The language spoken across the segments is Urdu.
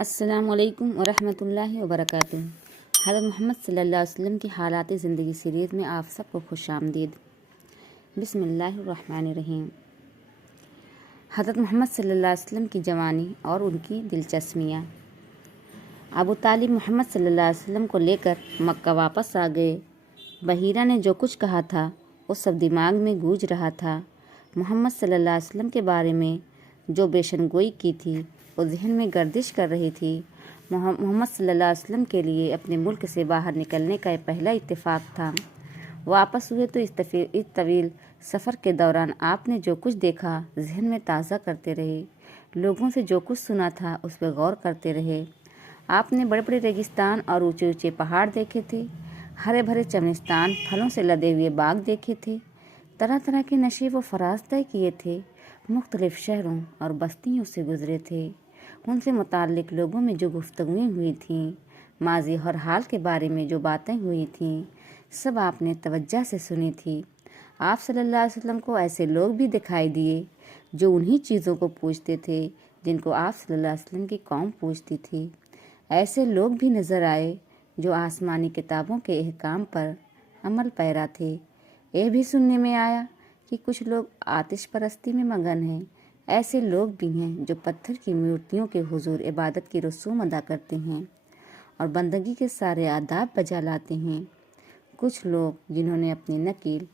السلام علیکم ورحمۃ اللہ وبرکاتہ۔ حضرت محمد صلی اللہ علیہ وسلم کی حالات زندگی سیریز میں آپ سب کو خوش آمدید۔ بسم اللہ الرحمن الرحیم۔ حضرت محمد صلی اللہ علیہ وسلم کی جوانی اور ان کی دلچسپیاں۔ ابو طالب محمد صلی اللہ علیہ وسلم کو لے کر مکہ واپس آ گئے۔ بحیرہ نے جو کچھ کہا تھا وہ سب دماغ میں گونج رہا تھا۔ محمد صلی اللہ علیہ وسلم کے بارے میں جو پیشن گوئی کی تھی وہ ذہن میں گردش کر رہی تھی۔ محمد صلی اللہ علیہ وسلم کے لیے اپنے ملک سے باہر نکلنے کا یہ پہلا اتفاق تھا۔ واپس ہوئے تو اس طویل سفر کے دوران آپ نے جو کچھ دیکھا ذہن میں تازہ کرتے رہے، لوگوں سے جو کچھ سنا تھا اس پہ غور کرتے رہے۔ آپ نے بڑے بڑے ریگستان اور اونچے اونچے پہاڑ دیکھے تھے، ہرے بھرے چمنستان، پھلوں سے لدے ہوئے باغ دیکھے تھے، طرح طرح کے نشیب و فراز طے کیے تھے، مختلف شہروں اور بستیوں سے گزرے تھے۔ ان سے متعلق لوگوں میں جو گفتگویں ہوئی تھیں، ماضی اور حال کے بارے میں جو باتیں ہوئی تھیں، سب آپ نے توجہ سے سنی تھی۔ آپ صلی اللہ علیہ وسلم کو ایسے لوگ بھی دکھائی دیے جو انہی چیزوں کو پوچھتے تھے جن کو آپ صلی اللہ علیہ وسلم کی قوم پوچھتی تھی۔ ایسے لوگ بھی نظر آئے جو آسمانی کتابوں کے احکام پر عمل پیرا تھے۔ یہ بھی سننے میں آیا کہ کچھ لوگ آتش پرستی میں مگن ہیں۔ ایسے لوگ بھی ہیں جو پتھر کی مورتیوں کے حضور عبادت کی رسوم ادا کرتے ہیں اور بندگی کے سارے آداب بجا لاتے ہیں۔ کچھ لوگ جنہوں نے اپنی نکیل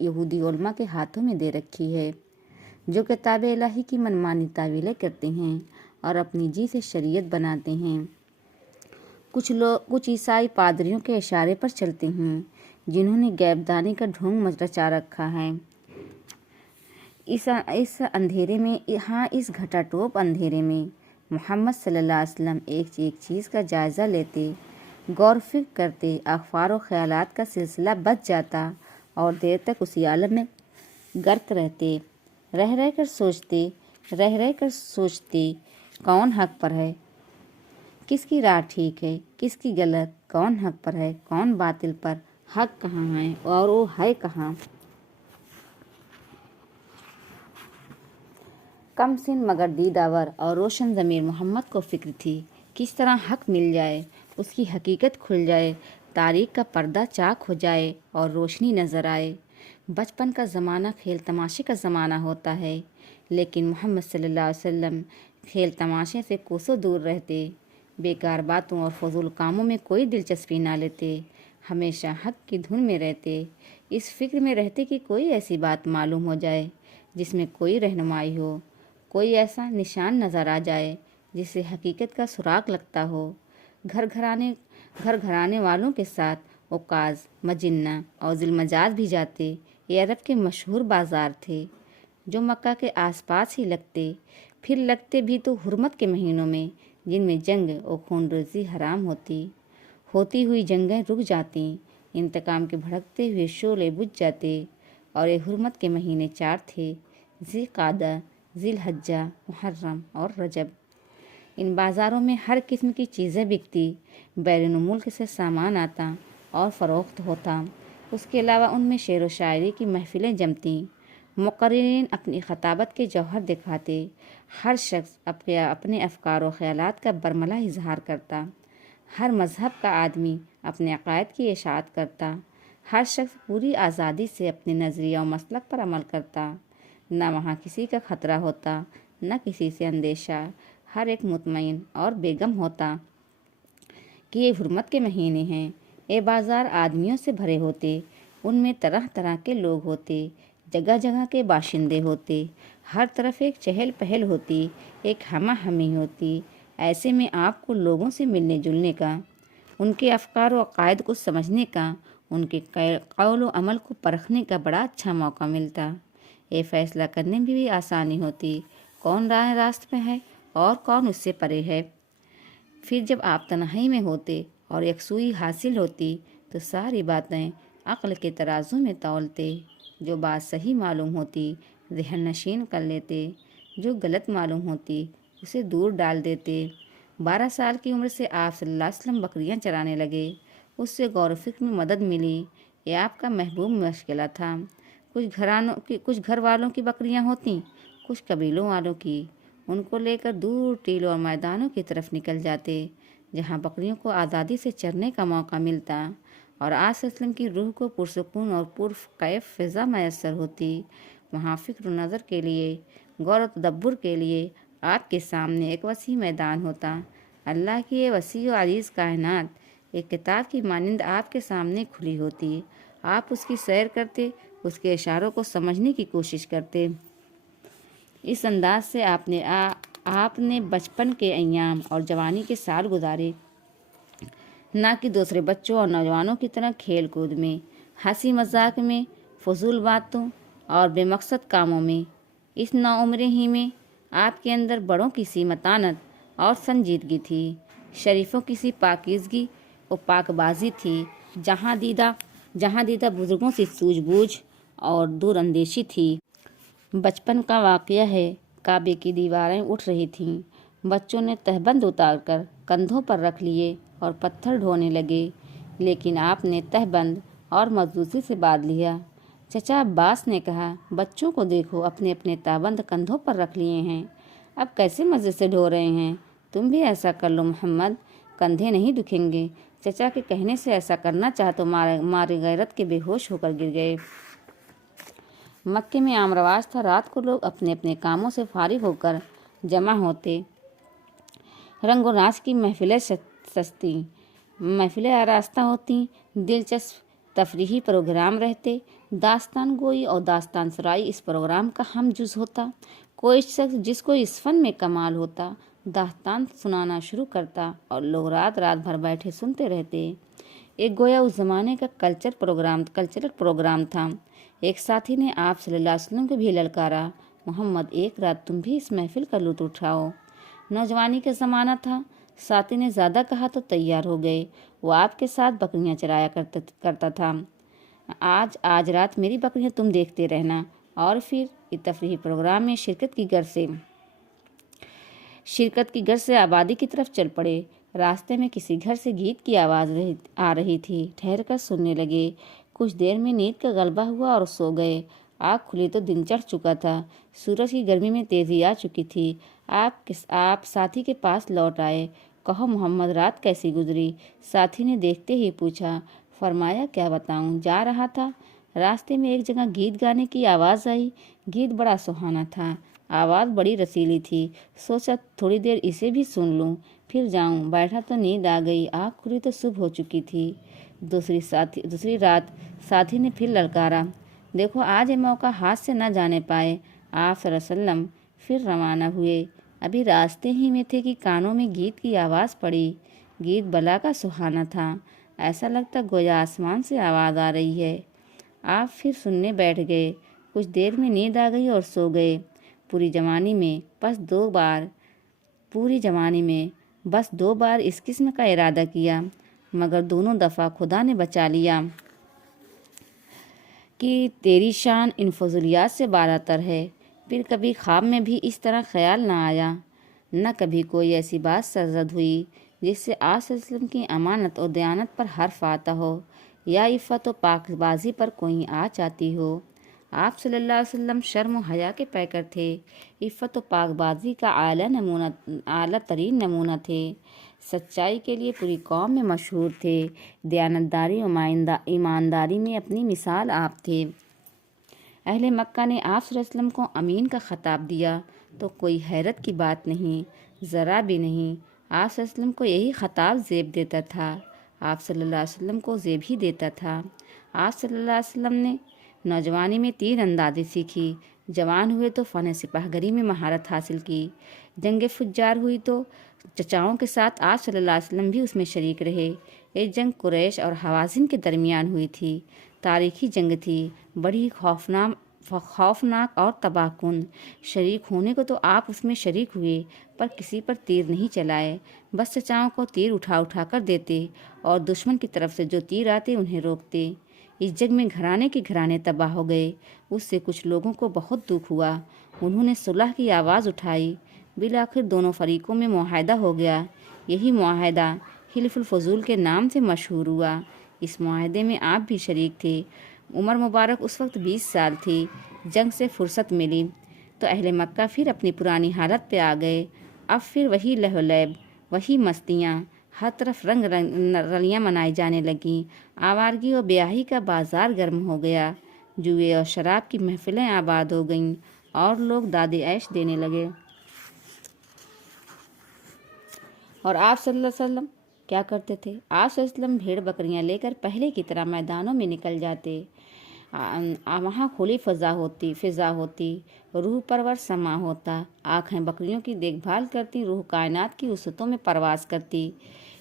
یہودی علماء کے ہاتھوں میں دے رکھی ہے، جو کتاب الہی کی منمانی تعویلیں کرتے ہیں اور اپنی جی سے شریعت بناتے ہیں۔ کچھ عیسائی پادریوں کے اشارے پر چلتے ہیں جنہوں نے غیب دانی کا ڈھونگ رچا رکھا ہے۔ اس اندھیرے میں، اس گھٹا ٹوپ اندھیرے میں محمد صلی اللہ علیہ وسلم ایک چیز کا جائزہ لیتے، غور و فکر کرتے، افکار و خیالات کا سلسلہ بچ جاتا اور دیر تک اسی عالم میں غرق رہتے، رہ کر سوچتے کون حق پر ہے، کس کی راہ ٹھیک ہے، کس کی غلط، کون حق پر ہے، کون باطل پر، حق کہاں ہے اور وہ ہے کہاں۔ کم سن مگر دیداور اور روشن ضمیر محمد کو فکر تھی کس طرح حق مل جائے، اس کی حقیقت کھل جائے، تاریخ کا پردہ چاک ہو جائے اور روشنی نظر آئے۔ بچپن کا زمانہ کھیل تماشے کا زمانہ ہوتا ہے، لیکن محمد صلی اللہ علیہ وسلم کھیل تماشے سے کوسوں دور رہتے، بیکار باتوں اور فضول کاموں میں کوئی دلچسپی نہ لیتے، ہمیشہ حق کی دھن میں رہتے، اس فکر میں رہتے کہ کوئی ایسی بات معلوم ہو جائے جس میں کوئی رہنمائی ہو، کوئی ایسا نشان نظر آ جائے جس سے حقیقت کا سراغ لگتا ہو۔ گھر گھرانے والوں کے ساتھ عکاظ، مجنہ اور ذی المجاز بھی جاتے۔ یہ عرب کے مشہور بازار تھے جو مکہ کے آس پاس ہی لگتے، پھر لگتے بھی تو حرمت کے مہینوں میں جن میں جنگ اور خون ریزی حرام ہوتی ہوئی جنگیں رک جاتی، انتقام کے بھڑکتے ہوئے شعلے بجھ جاتے، اور یہ حرمت کے مہینے 4 تھے: ذی قعدہ، ذی الحجہ، محرم اور رجب۔ ان بازاروں میں ہر قسم کی چیزیں بکتی، بیرون ملک سے سامان آتا اور فروخت ہوتا۔ اس کے علاوہ ان میں شعر و شاعری کی محفلیں جمتیں، مقررین اپنی خطابت کے جوہر دکھاتے، ہر شخص اپنے افکار و خیالات کا برملا اظہار کرتا، ہر مذہب کا آدمی اپنے عقائد کی اشاعت کرتا، ہر شخص پوری آزادی سے اپنے نظریہ و مسلک پر عمل کرتا، نہ وہاں کسی کا خطرہ ہوتا، نہ کسی سے اندیشہ، ہر ایک مطمئن اور بیگم ہوتا کہ یہ حرمت کے مہینے ہیں۔ یہ بازار آدمیوں سے بھرے ہوتے، ان میں طرح طرح کے لوگ ہوتے، جگہ جگہ کے باشندے ہوتے، ہر طرف ایک چہل پہل ہوتی، ایک ہمہ ہمی ہوتی۔ ایسے میں آپ کو لوگوں سے ملنے جلنے کا، ان کے افکار و عقائد کو سمجھنے کا، ان کے قول و عمل کو پرکھنے کا بڑا اچھا موقع ملتا۔ یہ فیصلہ کرنے میں بھی آسانی ہوتی کون راہ راست پہ ہے اور کون اس سے پرے ہے۔ پھر جب آپ تنہائی میں ہوتے اور یکسوئی حاصل ہوتی تو ساری باتیں عقل کے ترازو میں تولتے، جو بات صحیح معلوم ہوتی ذہن نشین کر لیتے، جو غلط معلوم ہوتی اسے دور ڈال دیتے۔ 12 سال کی عمر سے آپ صلی اللہ علیہ وسلم بکریاں چرانے لگے، اس سے غور و فکر میں مدد ملی۔ یہ آپ کا محبوب مشغلہ تھا۔ کچھ گھر والوں کی بکریاں ہوتیں، کچھ قبیلوں والوں کی، ان کو لے کر دور ٹیلوں اور میدانوں کی طرف نکل جاتے جہاں بکریوں کو آزادی سے چرنے کا موقع ملتا اور آپ صلی اللہ علیہ وسلم کی روح کو پرسکون اور پرکیف فضا میسر ہوتی۔ وہاں فکر و نظر کے لیے، غور و تدبر کے لیے آپ کے سامنے ایک وسیع میدان ہوتا۔ اللہ کی یہ وسیع و عریض کائنات ایک کتاب کی مانند آپ کے سامنے کھلی ہوتی۔ آپ اس کی سیر کرتے، اس کے اشاروں کو سمجھنے کی کوشش کرتے۔ اس انداز سے آپ نے بچپن کے ایام اور جوانی کے سال گزارے، نہ کہ دوسرے بچوں اور نوجوانوں کی طرح کھیل کود میں، ہنسی مذاق میں، فضول باتوں اور بے مقصد کاموں میں۔ اس نوعمری ہی میں آپ کے اندر بڑوں کی سی متانت اور سنجیدگی تھی، شریفوں کی سی پاکیزگی و پاک بازی تھی، جہاں دیدہ بزرگوں سی سوجھ بوجھ اور دور اندیشی تھی۔ بچپن کا واقعہ ہے، کعبے کی دیواریں اٹھ رہی تھیں، بچوں نے تہبند اتار کر کندھوں پر رکھ لیے اور پتھر ڈھونے لگے، لیکن آپ نے تہبند اور مضبوطی سے باندھ لیا۔ چچا عباس نے کہا، بچوں کو دیکھو، اپنے اپنے تہبند کندھوں پر رکھ لیے ہیں، اب کیسے مزے سے ڈھو رہے ہیں، تم بھی ایسا کر لو محمد، کندھے نہیں دکھیں گے۔ چچا کے کہنے سے ایسا کرنا چاہا تو مارے غیرت کے بے ہوش ہو کر گر گئے۔ مکے میں عام رواج تھا، رات کو لوگ اپنے اپنے کاموں سے فارغ ہو کر جمع ہوتے، رنگ و ناچ کی محفلیں سجتی، محفلیں آراستہ ہوتی، دلچسپ تفریحی پروگرام رہتے، داستان گوئی اور داستان سرائی اس پروگرام کا ہم جز ہوتا۔ کوئی شخص جس کو اس فن میں کمال ہوتا داستان سنانا شروع کرتا اور لوگ رات بھر بیٹھے سنتے رہتے۔ ایک گویا اس زمانے کا کلچرل پروگرام تھا۔ ایک ساتھی نے آپ صلی اللہ علیہ وسلم کو بھی للکارا، محمد ایک رات تم بھی اس محفل کا لطف اٹھاؤ۔ نوجوانی کا زمانہ تھا، ساتھی نے زیادہ کہا تو تیار ہو گئے۔ وہ آپ کے ساتھ بکریاں چرایا کرتا تھا۔ آج رات میری بکریاں تم دیکھتے رہنا، اور پھر اس تفریحی پروگرام میں شرکت کی غرض سے آبادی کی طرف چل پڑے۔ راستے میں کسی گھر سے گیت کی آواز آ رہی تھی، ٹھہر کر سننے لگے۔ کچھ دیر میں نیند کا غلبہ ہوا اور سو گئے۔ آنکھ کھلی تو دن چڑھ چکا تھا، سورج کی گرمی میں تیزی آ چکی تھی۔ آپ ساتھی کے پاس لوٹ آئے۔ کہو محمد، رات کیسی گزری؟ ساتھی نے دیکھتے ہی پوچھا۔ فرمایا، کیا بتاؤں، جا رہا تھا، راستے میں ایک جگہ گیت گانے کی آواز آئی۔ گیت بڑا سہانا تھا، آواز بڑی رسیلی تھی، سوچا تھوڑی دیر اسے بھی سن لوں پھر جاؤں۔ بیٹھا تو نیند آ گئی، آنکھ کھلی تو صبح ہو چکی تھی۔ دوسری رات ساتھی نے پھر للکارا، دیکھو آج یہ موقع ہاتھ سے نہ جانے پائے۔ آپ صلی اللہ علیہ وسلم پھر روانہ ہوئے۔ ابھی راستے ہی میں تھے کہ کانوں میں گیت کی آواز پڑی۔ گیت بلا کا سہانا تھا، ایسا لگتا گویا آسمان سے آواز آ رہی ہے۔ آپ پھر سننے بیٹھ گئے۔ کچھ دیر میں نیند آ گئی اور سو گئے۔ پوری جوانی میں بس دو بار اس قسم کا ارادہ کیا، مگر دونوں دفعہ خدا نے بچا لیا کہ تیری شان ان فضولیات سے بالاتر ہے۔ پھر کبھی خواب میں بھی اس طرح خیال نہ آیا، نہ کبھی کوئی ایسی بات سرزد ہوئی جس سے آپ صلی اللہ علیہ وسلم کی امانت اور دیانت پر حرف آتا ہو، یا عفت و پاک بازی پر کوئی آنچ آتی ہو۔ آپ صلی اللہ علیہ وسلم شرم و حیا کے پیکر تھے، عفت و پاک بازی کا اعلیٰ ترین نمونہ تھے، سچائی کے لیے پوری قوم میں مشہور تھے، دیانتداری و ایمانداری میں اپنی مثال آپ تھے۔ اہل مکہ نے آپ صلی اللہ علیہ وسلم کو امین کا خطاب دیا تو کوئی حیرت کی بات نہیں، ذرا بھی نہیں۔ آپ صلی اللہ علیہ وسلم کو یہی خطاب زیب دیتا تھا، آپ صلی اللہ علیہ وسلم کو زیب ہی دیتا تھا۔ آپ صلی اللہ علیہ وسلم نے نوجوانی میں تیر اندازی سیکھی، جوان ہوئے تو فن سپاہ گری میں مہارت حاصل کی، جنگ فجار ہوئی تو چچاؤں کے ساتھ آپ صلی اللہ علیہ وسلم بھی اس میں شریک رہے۔ یہ جنگ قریش اور حوازن کے درمیان ہوئی تھی، تاریخی جنگ تھی، بڑی خوفناک اور تباہ کن۔ شریک ہونے کو تو آپ اس میں شریک ہوئے، پر کسی پر تیر نہیں چلائے، بس چچاؤں کو تیر اٹھا کر دیتے اور دشمن کی طرف سے جو تیر آتے انہیں روکتے۔ اس جنگ میں گھرانے تباہ ہو گئے، اس سے کچھ لوگوں کو بہت دکھ ہوا، انہوں نے صلح کی آواز اٹھائی، بالآخر دونوں فریقوں میں معاہدہ ہو گیا۔ یہی معاہدہ حلف الفضول کے نام سے مشہور ہوا۔ اس معاہدے میں آپ بھی شریک تھے۔ عمر مبارک اس وقت 20 سال تھی۔ جنگ سے فرصت ملی، تو اہل مکہ پھر اپنی پرانی حالت پہ آ گئے۔ اب پھر وہی لہو لیب، وہی مستیاں، ہر طرف رنگ رلیاں منائی جانے لگیں۔ آوارگی و بیاہی کا بازار گرم ہو گیا، جوئے اور شراب کی محفلیں آباد ہو گئیں اور لوگ داد عیش دینے لگے۔ اور آپ صلی اللہ علیہ وسلم کیا کرتے تھے؟ آپ صلی اللہ علیہ وسلم بھیڑ بکریاں لے کر پہلے کی طرح میدانوں میں نکل جاتے۔ وہاں کھلی فضا ہوتی، روح پرور سما ہوتا، آنکھیں بکریوں کی دیکھ بھال کرتی، روح کائنات کی وسعتوں میں پرواز کرتی۔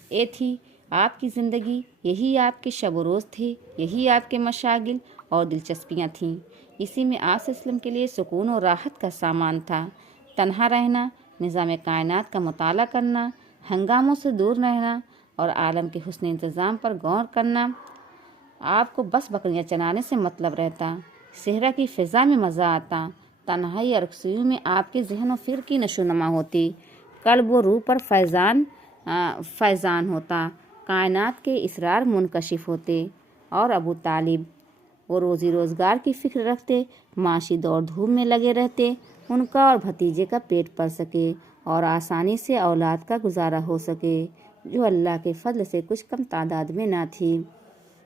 یہ تھی آپ کی زندگی، یہی آپ کے شب و روز تھے، یہی آپ کے مشاغل اور دلچسپیاں تھیں۔ اسی میں آپ صلی اللہ علیہ وسلم کے لیے سکون و راحت کا سامان تھا۔ تنہا رہنا، نظام کائنات کا مطالعہ کرنا، ہنگاموں سے دور رہنا اور عالم کے حسن انتظام پر غور کرنا۔ آپ کو بس بکریاں چرانے سے مطلب رہتا، صحرا کی فضا میں مزہ آتا، تنہائی اور رکسیوں میں آپ کے ذہن و فکر کی نشو نما ہوتی، قلب و روح پر فیضان ہوتا، کائنات کے اسرار منکشف ہوتے۔ اور ابو طالب، وہ روزی روزگار کی فکر رکھتے، معاشی دوڑ دھوپ میں لگے رہتے، ان کا اور بھتیجے کا پیٹ پل سکے اور آسانی سے اولاد کا گزارا ہو سکے، جو اللہ کے فضل سے کچھ کم تعداد میں نہ تھی۔